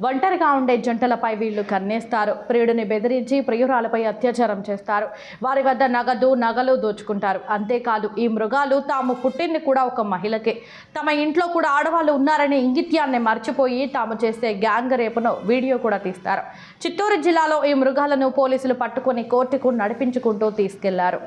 ఒంటరిగా ఉండే జంటలపై వీళ్ళు కన్నేస్తారు. ప్రియుడిని బెదిరించి ప్రియురాలపై అత్యాచారం చేస్తారు. వారి వద్ద నగదు నగలు దోచుకుంటారు. అంతేకాదు ఈ మృగాలు తాము పుట్టింది కూడా ఒక మహిళకే. తమ ఇంట్లో కూడా ఆడవాళ్ళు ఉన్నారనే ఇంగిత్యాన్ని మర్చిపోయి తాము చేసే గ్యాంగ్ రేపును వీడియో కూడా తీస్తారు. చిత్తూరు జిల్లాలో ఈ మృగాలను పోలీసులు పట్టుకుని కోర్టుకు నడిపించుకుంటూ తీసుకెళ్ళారు.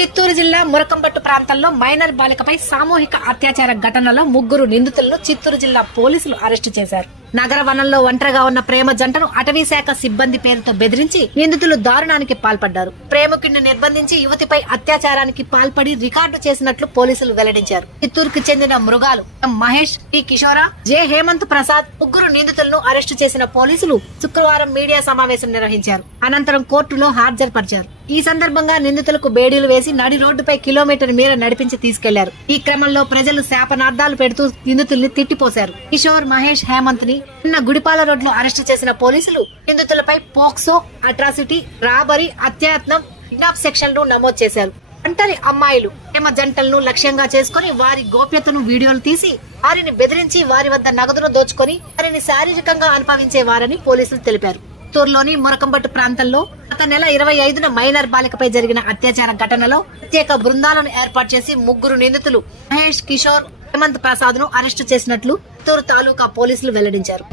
చిత్తూరు జిల్లా మురకంబట్టు ప్రాంతంలో మైనర్ బాలికపై సామూహిక అత్యాచార ఘటనలో ముగ్గురు నిందితులను చిత్తూరు జిల్లా పోలీసులు అరెస్టు చేశారు. నగర వనంలో ఒంటరిగా ఉన్న ప్రేమ జంటను అటవీ శాఖ సిబ్బంది పేరుతో బెదిరించి నిందితులు దారుణానికి పాల్పడ్డారు. ప్రేమికుడిని నిర్బంధించి యువతిపై అత్యాచారానికి పాల్పడి రికార్డు చేసినట్లు పోలీసులు వెల్లడించారు. చిత్తూరుకు చెందిన మృగాలు మహేష్ టి కిషోర జె. హేమంత్ ప్రసాద్ ముగ్గురు నిందితులను అరెస్టు చేసిన పోలీసులు శుక్రవారం మీడియా సమావేశం నిర్వహించారు. అనంతరం కోర్టులో హాజరుపరిచారు. ఈ సందర్భంగా నిందితులకు బేడీలు వేసి నడి రోడ్డుపై కిలోమీటర్ మేర నడిపించి తీసుకెళ్ళారు. ఈ క్రమంలో ప్రజలు శాపనార్థాలు పెడుతూ నిందితుల్ని తిట్టిపోశారు. కిషోర్ మహేష్ హేమంత్ని నిన్న గుడిపాల రోడ్లో అరెస్ట్ చేసిన పోలీసులు నిందితులపై పోక్సో అట్రాసిటీ రాబరీ అత్యాయత్నం కిడ్నాప్ సెక్షన్లు నమోదు చేశారు. ఒంటరి అమ్మాయిలు ప్రేమ జంటలను లక్ష్యంగా చేసుకుని వారి గోప్యతను వీడియోలు తీసి వారిని బెదిరించి వారి వద్ద నగదును దోచుకొని వారిని శారీరకంగా అనుభవించేవారని పోలీసులు తెలిపారు. చిత్తూరులోని మురకంబట్టు ప్రాంతంలో గత నెల ఇరవై ఐదున మైనర్ బాలికపై జరిగిన అత్యాచార ఘటనలో ప్రత్యేక బృందాలను ఏర్పాటు చేసి ముగ్గురు నిందితులు మహేష్ కిషోర్ హేమంత్ ప్రసాద్ను అరెస్టు చేసినట్లు చిత్తూరు తాలూకా పోలీసులు వెల్లడించారు.